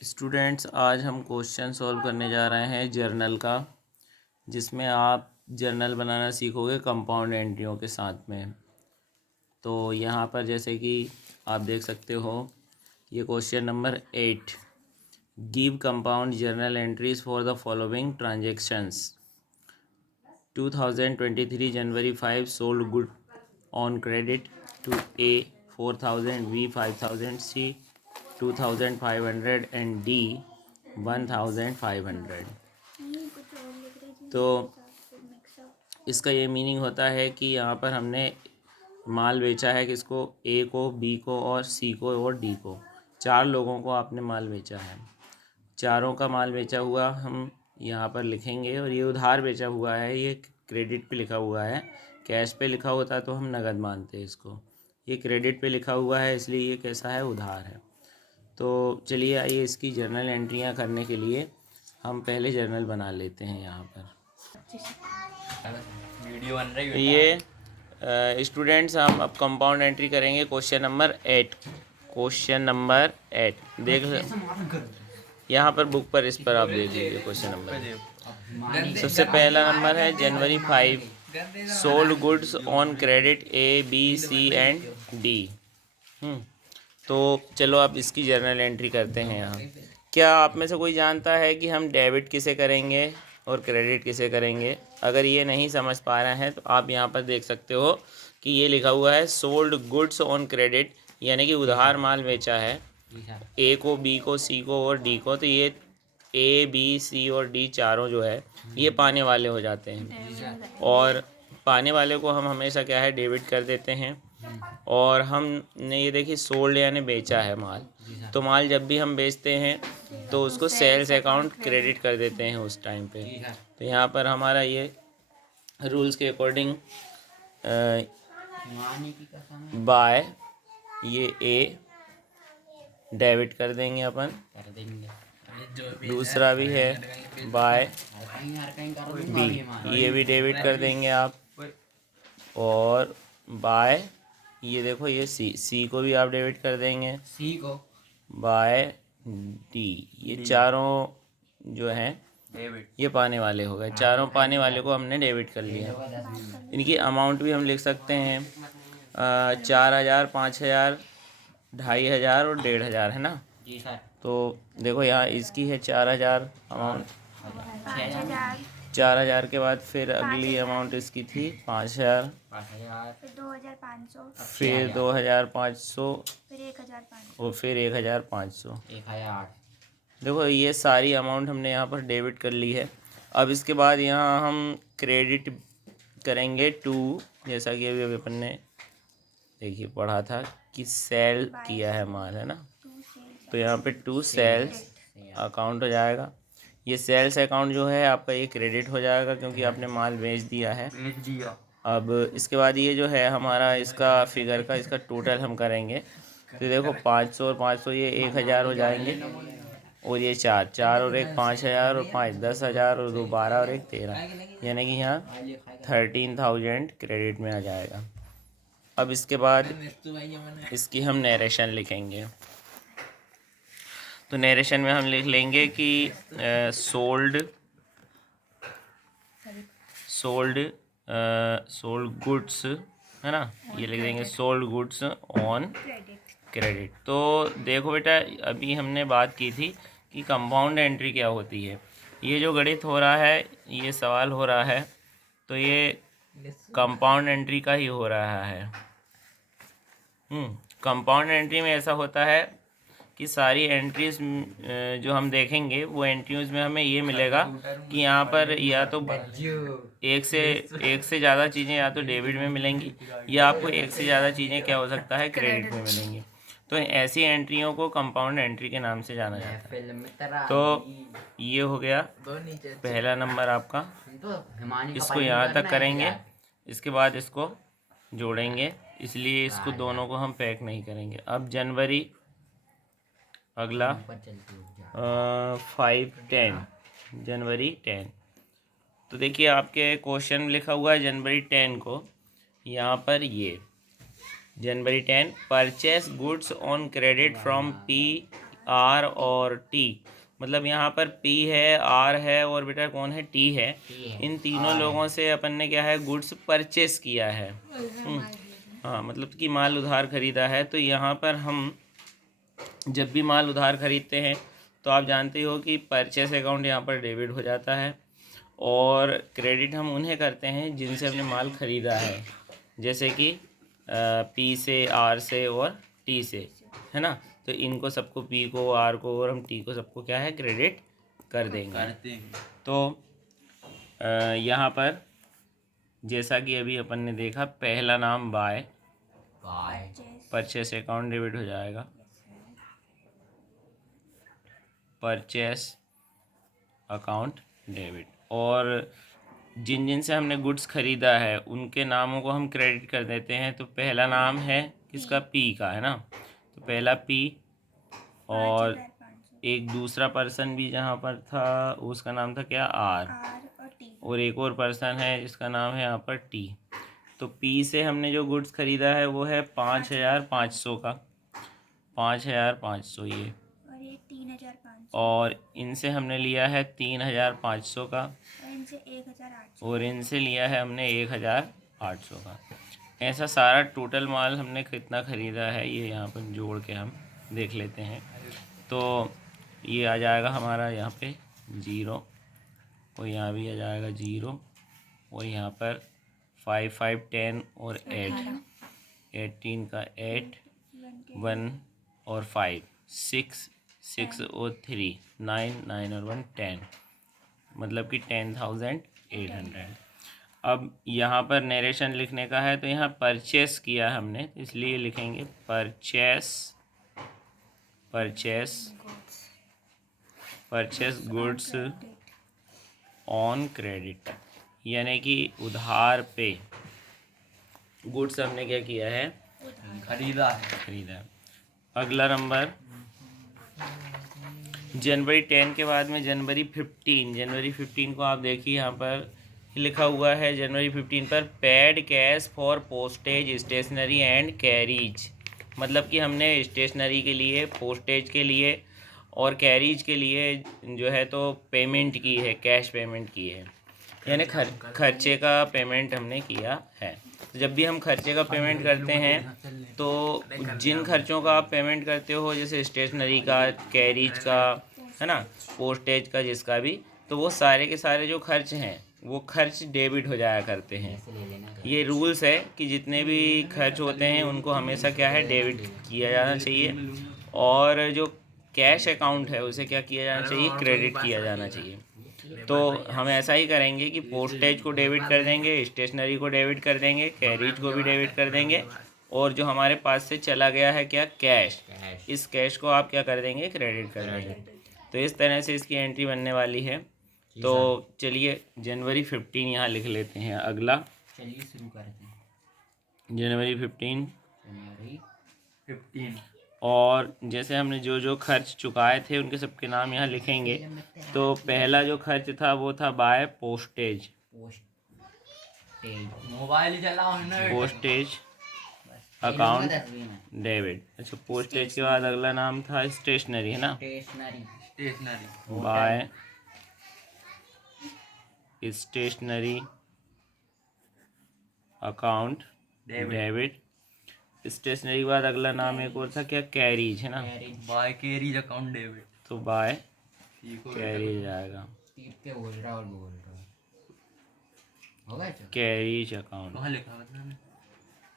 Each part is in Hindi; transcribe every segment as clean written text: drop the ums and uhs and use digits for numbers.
स्टूडेंट्स, आज हम क्वेश्चन सॉल्व करने जा रहे हैं जर्नल का, जिसमें आप जर्नल बनाना सीखोगे कंपाउंड एंट्रियों के साथ में। तो यहाँ पर जैसे कि आप देख सकते हो, ये question number 8, give compound journal entries for the following transactions. 2023 January 5 sold good on credit to A 4000, B 5000, C 2500 and D 1500। तो इसका ये मीनिंग होता है कि यहाँ पर हमने माल बेचा है किसको, ए को, बी को और सी को और डी को। 4 लोगों को आपने माल बेचा है। चारों का माल बेचा हुआ हम यहाँ पर लिखेंगे, और ये उधार बेचा हुआ है, ये क्रेडिट पे लिखा हुआ है। कैश पे लिखा होता तो हम नगद मानते हैं इसको। ये क्रेडिट पे लिखा हुआ है, इसलिए ये कैसा है, उधार है। तो चलिए आइए इसकी जर्नल एंट्रियाँ करने के लिए हम पहले जर्नल बना लेते हैं। यहाँ पर वीडियो बन रही है। ये स्टूडेंट्स, हम अब कंपाउंड एंट्री करेंगे क्वेश्चन नंबर 8। क्वेश्चन नंबर 8 देख यहाँ पर बुक पर, इस पर आप देख लीजिए क्वेश्चन नंबर। सबसे पहला नंबर है January 5 sold goods on credit A B C and D. तो चलो अब इसकी जर्नल एंट्री करते हैं। यहाँ क्या आप में से कोई जानता है कि हम डेबिट किसे करेंगे और क्रेडिट किसे करेंगे? अगर ये नहीं समझ पा रहे हैं तो आप यहाँ पर देख सकते हो कि ये लिखा हुआ है सोल्ड गुड्स ऑन क्रेडिट, यानी कि उधार माल बेचा है ए को, बी को, सी को और डी को। तो ये ए बी सी और डी चारों जो है ये पाने वाले हो जाते हैं, और पाने वाले को हम हमेशा क्या है, डेबिट कर देते हैं। और हमने ये देखिए सोल्ड यानी बेचा है माल, तो माल जब भी हम बेचते हैं तो उसको सेल्स अकाउंट क्रेडिट कर देते हैं उस टाइम पे। तो यहाँ पर हमारा ये रूल्स के अकॉर्डिंग बाय ये ए डेबिट कर देंगे अपन, दूसरा भी है बाय बी, ये भी डेबिट कर देंगे आप, और बाय ये देखो ये सी को भी आप डेबिट कर देंगे, सी को बाय डी। ये चारों जो हैं डेबिट, ये पाने वाले हो गए। चारों पाने वाले को हमने डेबिट कर लिया। इनकी अमाउंट भी हम लिख सकते हैं 4000, 5000, 2500 और 1500, है ना। जी सर। तो देखो यहाँ इसकी है 4000 अमाउंट, 4000 के बाद फिर अगली अमाउंट इसकी थी 5000, 2500, फिर 2500 फिर 1500 और फिर 1500। 1008। देखो ये सारी अमाउंट हमने यहाँ पर डेबिट कर ली है। अब इसके बाद यहाँ हम क्रेडिट करेंगे टू, जैसा कि अभी अपन ने देखिए पढ़ा था कि सेल किया है माल, है ना। तो यहाँ पे टू सेल्स अकाउंट हो जाएगा। ये सेल्स अकाउंट जो है आपका ये क्रेडिट हो जाएगा, क्योंकि आपने माल बेच दिया है। बेच दिया। अब इसके बाद ये जो है हमारा इसका फिगर का इसका टोटल हम करेंगे। तो देखो 500 और 500 ये 1000 हो जाएंगे, और ये 4 और 1 5000 और 5 10,000 और 2 12 और 1 13, यानी कि यहाँ 13,000 क्रेडिट में आ जाएगा। अब इसके बाद इसकी हम नरेशन लिखेंगे। तो नरेशन में हम लिख लेंगे कि सोल्ड गुड्स, है ना, ये लिख देंगे सोल्ड गुड्स ऑन क्रेडिट। तो देखो बेटा, अभी हमने बात की थी कि कंपाउंड एंट्री क्या होती है। ये जो गणित हो रहा है, ये सवाल हो रहा है, तो ये कंपाउंड एंट्री का ही हो रहा है। कंपाउंड एंट्री में ऐसा होता है कि सारी एंट्रीज जो हम देखेंगे वो एंट्रीज में हमें ये मिलेगा कि यहाँ पर या तो एक से ज़्यादा चीज़ें या तो डेबिट में मिलेंगी, या आपको एक से ज़्यादा चीज़ें क्या हो सकता है, क्रेडिट में मिलेंगी। तो ऐसी एंट्रियों को कंपाउंड एंट्री के नाम से जाना जाता है। तो ये हो गया पहला नंबर आपका। इसको यहाँ तक करेंगे, इसके बाद इसको जोड़ेंगे, इसलिए इसको दोनों को हम पैक नहीं करेंगे। अब जनवरी अगला 5-10 जनवरी 10। तो देखिए आपके क्वेश्चन में लिखा हुआ है जनवरी 10 को, यहाँ पर ये जनवरी 10 purchase goods on credit from P R और टी, मतलब यहाँ पर पी है, आर है और बेटा कौन है, टी है। इन तीनों लोगों से अपन ने क्या है, गुड्स परचेस किया है। हाँ, मतलब कि माल उधार खरीदा है। तो यहाँ पर हम जब भी माल उधार खरीदते हैं तो आप जानते हो कि परचेस अकाउंट यहाँ पर डेबिट हो जाता है, और क्रेडिट हम उन्हें करते हैं जिनसे हमने माल ख़रीदा है, जैसे कि पी से, आर से और टी से, है ना। तो इनको सबको, पी को, आर को और हम टी को सबको क्या है, क्रेडिट कर देंगे। तो यहाँ पर जैसा कि अभी अपन ने देखा, पहला नाम बाय, परचेस अकाउंट डेबिट हो जाएगा, परचेस अकाउंट डेबिट। और जिन जिन से हमने गुड्स ख़रीदा है उनके नामों को हम क्रेडिट कर देते हैं। तो पहला नाम है किसका, पी का, है ना। तो पहला पी, और 5,500 एक दूसरा पर्सन भी जहाँ पर था उसका नाम था क्या, आर, और टी। और एक और पर्सन है जिसका नाम है यहाँ पर टी। तो पी से हमने जो गुड्स ख़रीदा है वो है 5,500 का, 5,500 ये, और ये 3,500, और इनसे हमने लिया है 3,500 का, और इनसे 1,800, और इनसे लिया है हमने 1,800 का। ऐसा सारा टोटल माल हमने कितना ख़रीदा है ये यहाँ पर जोड़ के हम देख लेते हैं। तो ये आ जाएगा हमारा यहाँ पे 0, और यहाँ भी आ जाएगा 0, और यहाँ पर 5, 5, 10 और 8, 18 का 8, 1 और 5, 6, 6 और 3, 9, 9 और 1, 10, मतलब कि 10,800। अब यहाँ पर नरेशन लिखने का है, तो यहाँ परचेस किया हमने, तो इसलिए लिखेंगे परचेस गुड्स ऑन क्रेडिट, यानी कि उधार पे गुड्स हमने क्या किया है, खरीदा है। अगला नंबर, जनवरी 10 के बाद में जनवरी 15 को आप देखिए यहाँ पर लिखा हुआ है, जनवरी 15 पर paid cash for postage, stationery and carriage, मतलब कि हमने स्टेशनरी के लिए, पोस्टेज के लिए और कैरीज के लिए जो है तो पेमेंट की है, कैश पेमेंट की है, यानी खर्चे का पेमेंट हमने किया है। तो जब भी हम खर्चे का पेमेंट करते हैं तो जिन खर्चों का आप पेमेंट करते हो, जैसे स्टेशनरी का, कैरीज का, है ना, पोस्टेज का, जिसका भी, तो वो सारे के सारे जो खर्च हैं वो खर्च डेबिट हो जाया करते हैं। ये रूल्स है कि जितने भी खर्च होते हैं उनको हमेशा क्या है, डेबिट किया जाना चाहिए, और जो कैश अकाउंट है उसे क्या किया जाना चाहिए, क्रेडिट किया जाना चाहिए। तो हम ऐसा ही करेंगे कि पोस्टेज को डेबिट कर देंगे, स्टेशनरी को डेबिट कर देंगे, कैरीज को भी डेबिट कर देंगे, और जो हमारे पास से चला गया है क्या, कैश, इस कैश को आप क्या कर देंगे, क्रेडिट कर देंगे। तो इस तरह से इसकी एंट्री बनने वाली है। तो चलिए जनवरी 15 यहाँ लिख लेते हैं। अगला, चलिए शुरू करते हैं। जनवरी 15, और जैसे हमने जो जो खर्च चुकाए थे उनके सबके नाम यहाँ लिखेंगे। तो पहला जो खर्च था वो था बाय पोस्टेज, मोबाइल चलाओ ना, पोस्टेज अकाउंट डेबिट। अच्छा, पोस्टेज के बाद अगला नाम था स्टेशनरी, है ना, stationery by stationery account debit. Stationery के बाद अगला नाम एक और था क्या, कैरीज, है ना, बाय कैरीज अकाउंट डेबिट। तो बाय कैरीज आएगा, कैरीज अकाउंट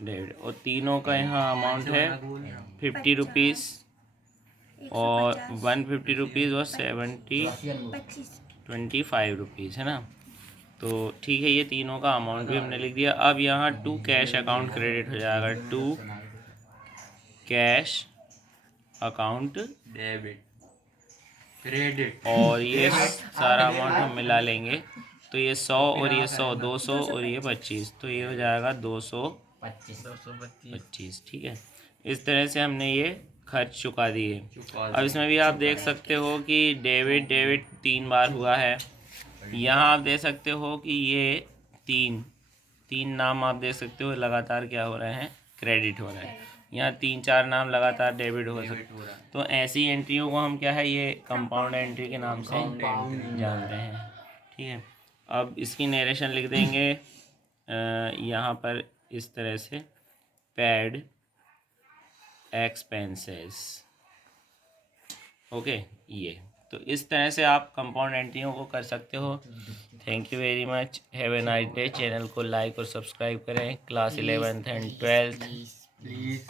डेबिट। और तीनों का यहाँ अमाउंट है 50 रुपीज़ और 150 रुपीज़ और 25 रुपीज़, है ना। तो ठीक है, ये तीनों का अमाउंट भी हमने लिख दिया। अब यहाँ टू कैश अकाउंट क्रेडिट हो जाएगा, to cash account debit credit, और ये सारा अमाउंट हम मिला लेंगे। तो ये 100 और ये 100, 200 और ये 25, तो ये हो जाएगा 225। ठीक है, इस तरह से हमने ये खर्च चुका दिए। अब इसमें भी आप देख सकते हो कि डेबिट 3 बार हुआ है। यहाँ आप देख सकते हो कि ये तीन नाम आप देख सकते हो लगातार क्या हो रहे हैं, क्रेडिट हो रहे हैं। यहाँ 3-4 नाम लगातार डेबिट हो सकते। डेबिट हो रहा है। तो ऐसी एंट्रियों को हम क्या है, ये कंपाउंड एंट्री के नाम से जानते हैं। ठीक है, अब इसकी नरेशन लिख देंगे यहाँ पर इस तरह से, पेड एक्सपेंसेस। ओके, ये तो इस तरह से आप कंपाउंड एंट्रियों को कर सकते हो। Thank you very much, have a nice day. Channel को लाइक और सब्सक्राइब करें। Class 11th and 12th please